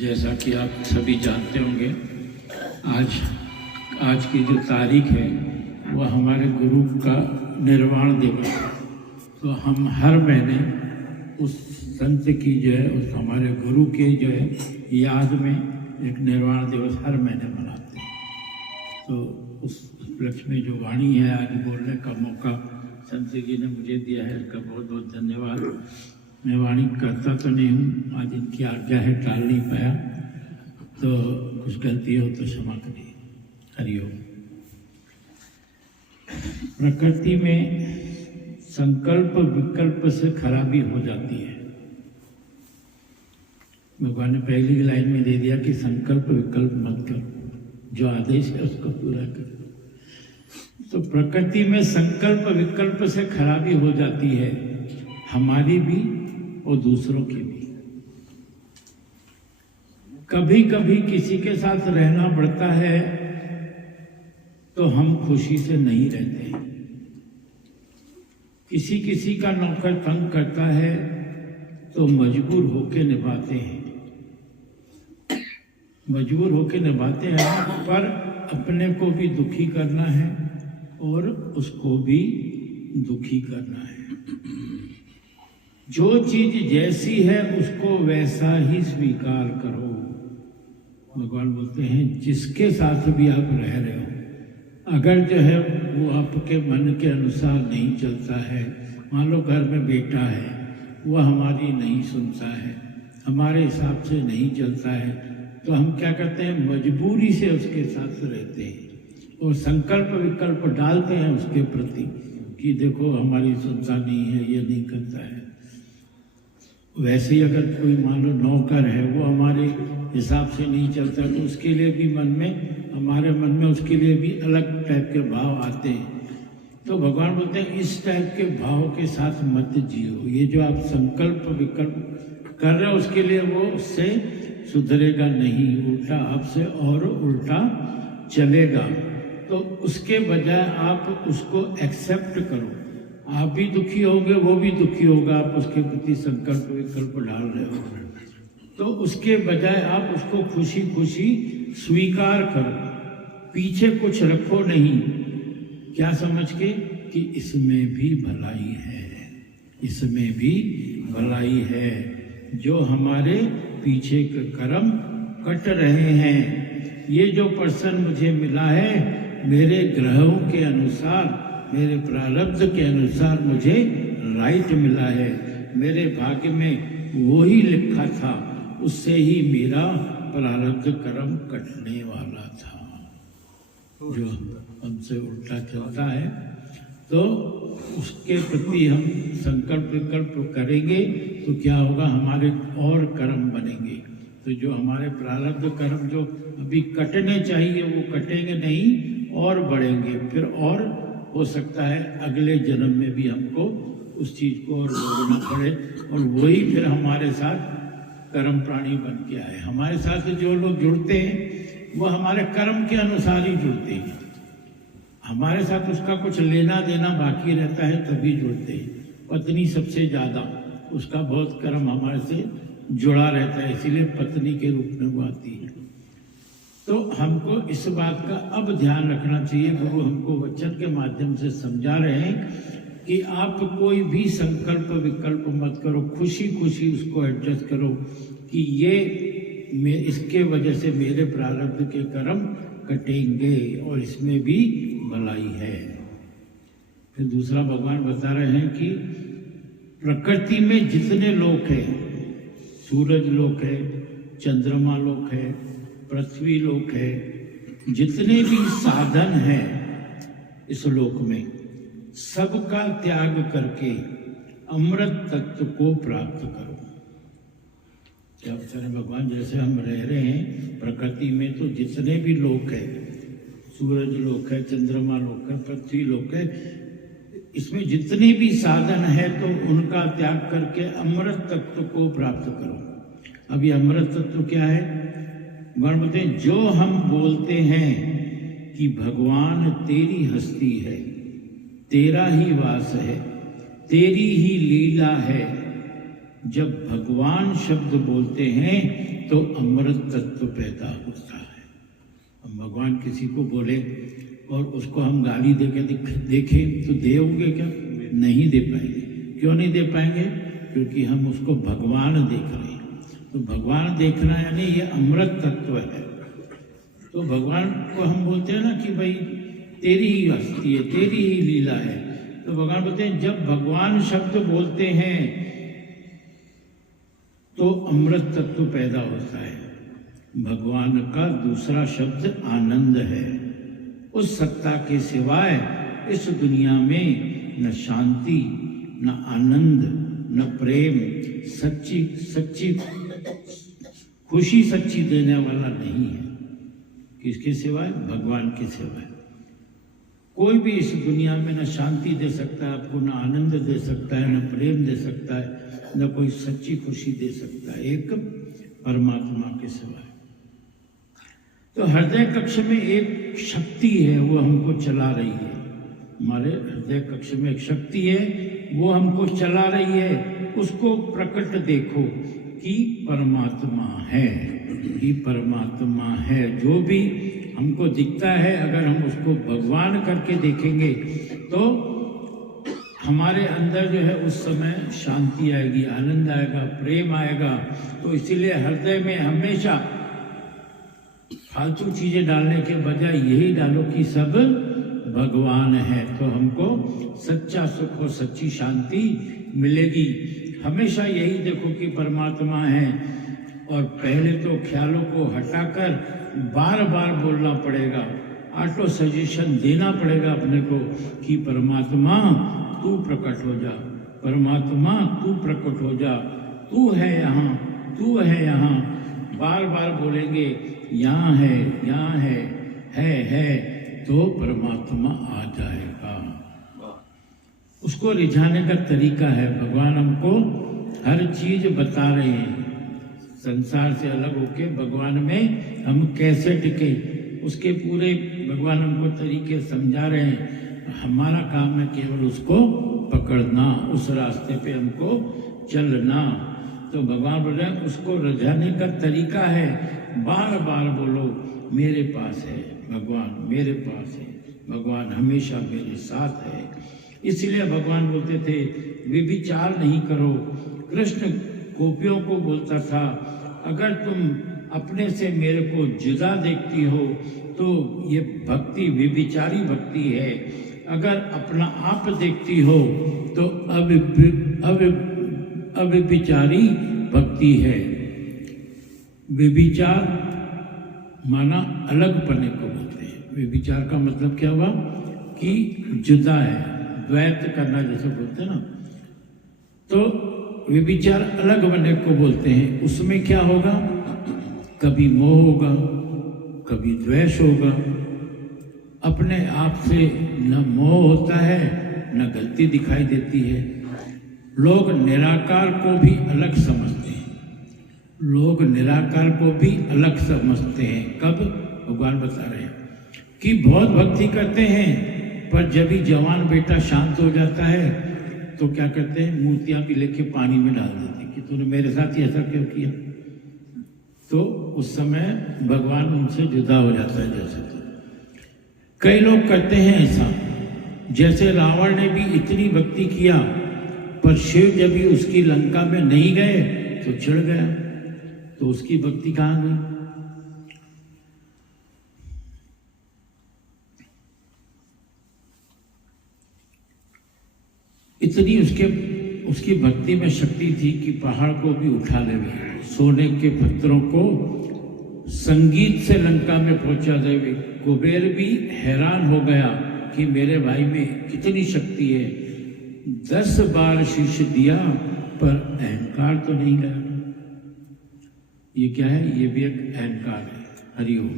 जैसा कि आप सभी जानते होंगे, आज की जो तारीख है वह हमारे गुरु का निर्वाण दिवस है। तो हम हर महीने उस संत की जो है, उस हमारे गुरु के जो है याद में एक निर्वाण दिवस हर महीने मनाते हैं। तो उस उपलक्ष्य में जो वाणी है आज बोलने का मौका संत जी ने मुझे दिया है, इसका बहुत बहुत धन्यवाद। मैं वाणी करता तो नहीं हूँ, आज इनकी आज्ञा है, टाल नहीं पाया, तो कुछ गलती हो तो क्षमा करिए। हरिओम। प्रकृति में संकल्प विकल्प से खराबी हो जाती है। भगवान ने पहली लाइन में दे दिया कि संकल्प विकल्प मत करो, जो आदेश है उसको पूरा करो। तो प्रकृति में संकल्प विकल्प से खराबी हो जाती है, हमारी भी और दूसरों की भी। कभी कभी किसी के साथ रहना पड़ता है तो हम खुशी से नहीं रहते हैं। किसी का नौकर तंग करता है तो मजबूर होके निभाते हैं, पर अपने को भी दुखी करना है और उसको भी दुखी करना है। जो चीज जैसी है उसको वैसा ही स्वीकार करो। भगवान बोलते हैं जिसके साथ भी आप रह रहे हो, अगर जो है वो आपके मन के अनुसार नहीं चलता है, मान लो घर में बेटा है, वह हमारी नहीं सुनता है, हमारे हिसाब से नहीं चलता है, तो हम क्या करते हैं, मजबूरी से उसके साथ रहते हैं और संकल्प विकल्प डालते हैं उसके प्रति कि देखो हमारी सुनता नहीं है, ये नहीं करता है। वैसे ही अगर कोई मान लो नौकर है, वो हमारे हिसाब से नहीं चलता, तो उसके लिए भी हमारे मन में उसके लिए भी अलग टाइप के भाव आते हैं। तो भगवान बोलते हैं इस टाइप के भाव के साथ मत जियो। ये जो आप संकल्प विकल्प कर रहे हो उसके लिए वो उससे सुधरेगा नहीं, उल्टा आपसे और उल्टा चलेगा। तो उसके बजाय आप उसको एक्सेप्ट करो। आप भी दुखी होंगे, वो भी दुखी होगा, आप उसके प्रति संकल्प विकल्प डाल रहे हो, तो उसके बजाय आप उसको खुशी खुशी स्वीकार करो, पीछे कुछ रखो नहीं, क्या समझ के कि इसमें भी भलाई है, इसमें भी भलाई है। जो हमारे पीछे के कर्म कट रहे हैं, ये जो पर्सन मुझे मिला है, मेरे ग्रहों के अनुसार, मेरे प्रारब्ध के अनुसार मुझे राइट मिला है, मेरे भाग्य में वो ही लिखा था, उससे ही मेरा प्रारब्ध कर्म कटने वाला था। जो हमसे उल्टा चलता है तो उसके प्रति हम संकल्प विकल्प करेंगे तो क्या होगा, हमारे और कर्म बनेंगे। तो जो हमारे प्रारब्ध कर्म जो अभी कटने चाहिए वो कटेंगे नहीं और बढ़ेंगे, फिर और हो सकता है अगले जन्म में भी हमको उस चीज को और भोगना पड़े, और वही फिर हमारे साथ कर्म प्राणी बन के आए। हमारे साथ जो लोग जुड़ते हैं वो हमारे कर्म के अनुसार ही जुड़ते हैं, हमारे साथ उसका कुछ लेना देना बाकी रहता है तभी जुड़ते हैं। पत्नी सबसे ज्यादा, उसका बहुत कर्म हमारे से जुड़ा रहता है, इसीलिए पत्नी के रूप में वो आती है। तो हमको इस बात का अब ध्यान रखना चाहिए। गुरु हमको वचन के माध्यम से समझा रहे हैं कि आप कोई भी संकल्प विकल्प मत करो, खुशी खुशी उसको एडजस्ट करो कि ये इसके वजह से मेरे प्रारब्ध के कर्म कटेंगे और इसमें भी भलाई है। फिर दूसरा भगवान बता रहे हैं कि प्रकृति में जितने लोक हैं, सूरज लोक है, चंद्रमा लोक है, पृथ्वी लोक है, जितने भी साधन हैं इस लोक में, सबका त्याग करके अमृत तत्व को प्राप्त करो। क्या बता रहे भगवान, जैसे हम रह रहे हैं प्रकृति में, तो जितने भी लोक है, सूरज लोक है, चंद्रमा लोक है, पृथ्वी लोक है, इसमें जितने भी साधन है तो उनका त्याग करके अमृत तत्व को प्राप्त करो। अब ये अमृत तत्व क्या है? भगवान बोलते हैं जो हम बोलते हैं कि भगवान तेरी हस्ती है, तेरा ही वास है, तेरी ही लीला है, जब भगवान शब्द बोलते हैं तो अमृत तत्व पैदा होता है। हम भगवान किसी को बोले और उसको हम गाली देके देखें तो देंगे क्या? नहीं दे पाएंगे। क्यों नहीं दे पाएंगे? क्योंकि हम उसको भगवान देख रहे हैं। तो भगवान देखना यानी ये अमृत तत्व है। तो भगवान को हम बोलते हैं ना कि भाई तेरी ही हस्ती है, तेरी ही लीला है। तो भगवान बोलते हैं जब भगवान शब्द बोलते हैं तो अमृत तत्व पैदा होता है। भगवान का दूसरा शब्द आनंद है। उस सत्ता के सिवाय इस दुनिया में न शांति, न आनंद, न प्रेम, सच्ची खुशी सच्ची देने वाला नहीं है। किसके सिवाय? भगवान के सिवाय। कोई भी इस दुनिया में न शांति दे सकता है आपको, न आनंद दे सकता है, न प्रेम दे सकता है, न कोई सच्ची खुशी दे सकता है, एक परमात्मा के सिवाय। तो हृदय कक्ष में एक शक्ति है, वो हमको चला रही है। हमारे हृदय कक्ष में एक शक्ति है, वो हमको चला रही है। उसको प्रकट देखो कि परमात्मा है, कि परमात्मा है। जो भी हमको दिखता है, अगर हम उसको भगवान करके देखेंगे तो हमारे अंदर जो है उस समय शांति आएगी, आनंद आएगा, प्रेम आएगा। तो इसीलिए हृदय में हमेशा फालतू चीजें डालने के बजाय यही डालो कि सब भगवान है, तो हमको सच्चा सुख और सच्ची शांति मिलेगी। हमेशा यही देखो कि परमात्मा है। और पहले तो ख्यालों को हटाकर बार बार बोलना पड़ेगा, ऑटो सजेशन देना पड़ेगा अपने को कि परमात्मा तू प्रकट हो जा, परमात्मा तू प्रकट हो जा, तू है यहाँ, तू है यहाँ। बार बार बोलेंगे यहाँ है, यहाँ है तो परमात्मा आ जाएगा। उसको रिझाने का तरीका है। भगवान हमको हर चीज बता रहे हैं। संसार से अलग होके भगवान में हम कैसे टिके, उसके पूरे भगवान हमको तरीके समझा रहे हैं। हमारा काम है केवल उसको पकड़ना, उस रास्ते पे हमको चलना। तो भगवान बोल रहे हैं उसको रिझाने का तरीका है, बार बार बोलो मेरे पास है भगवान, मेरे पास है भगवान, हमेशा मेरे साथ है। इसलिए भगवान बोलते थे व्यभिचार नहीं करो। कृष्ण गोपियों को बोलता था अगर तुम अपने से मेरे को जुदा देखती हो तो ये भक्ति व्यभिचारी भक्ति है। अगर अपना आप देखती हो तो अव्यभिचारी भक्ति है। व्यभिचार माना अलग पने को बोलते हैं। व्यभिचार का मतलब क्या हुआ कि जुदा है, द्वैत करना जैसे बोलते हैं ना। तो व्यभिचार अलग बनने को बोलते हैं। उसमें क्या होगा? कभी मोह होगा, कभी द्वेष होगा। अपने आप से न मोह होता है न गलती दिखाई देती है। लोग निराकार को भी अलग समझते हैं, लोग निराकार को भी अलग समझते हैं। कब? भगवान बता रहे हैं कि बहुत भक्ति करते हैं पर जब ही जवान बेटा शांत हो जाता है तो क्या करते हैं? मूर्तियां भी लेके पानी में डाल देते हैं कि तूने मेरे साथ ही ऐसा क्यों किया। तो उस समय भगवान उनसे जुदा हो जाता है। जैसे तो कई लोग करते हैं ऐसा, जैसे रावण ने भी इतनी भक्ति किया पर शिव जब भी उसकी लंका में नहीं गए तो चिढ़ गया, तो उसकी भक्ति कहाँ गई? इतनी उसकी भक्ति में शक्ति थी कि पहाड़ को भी उठा ले गए, सोने के पत्थरों को संगीत से लंका में पहुंचा देवे। कुबेर भी हैरान हो गया कि मेरे भाई में कितनी शक्ति है। 10 बार शीश दिया पर अहंकार तो नहीं गया। ये क्या है? ये भी एक अहंकार है। हरिओम।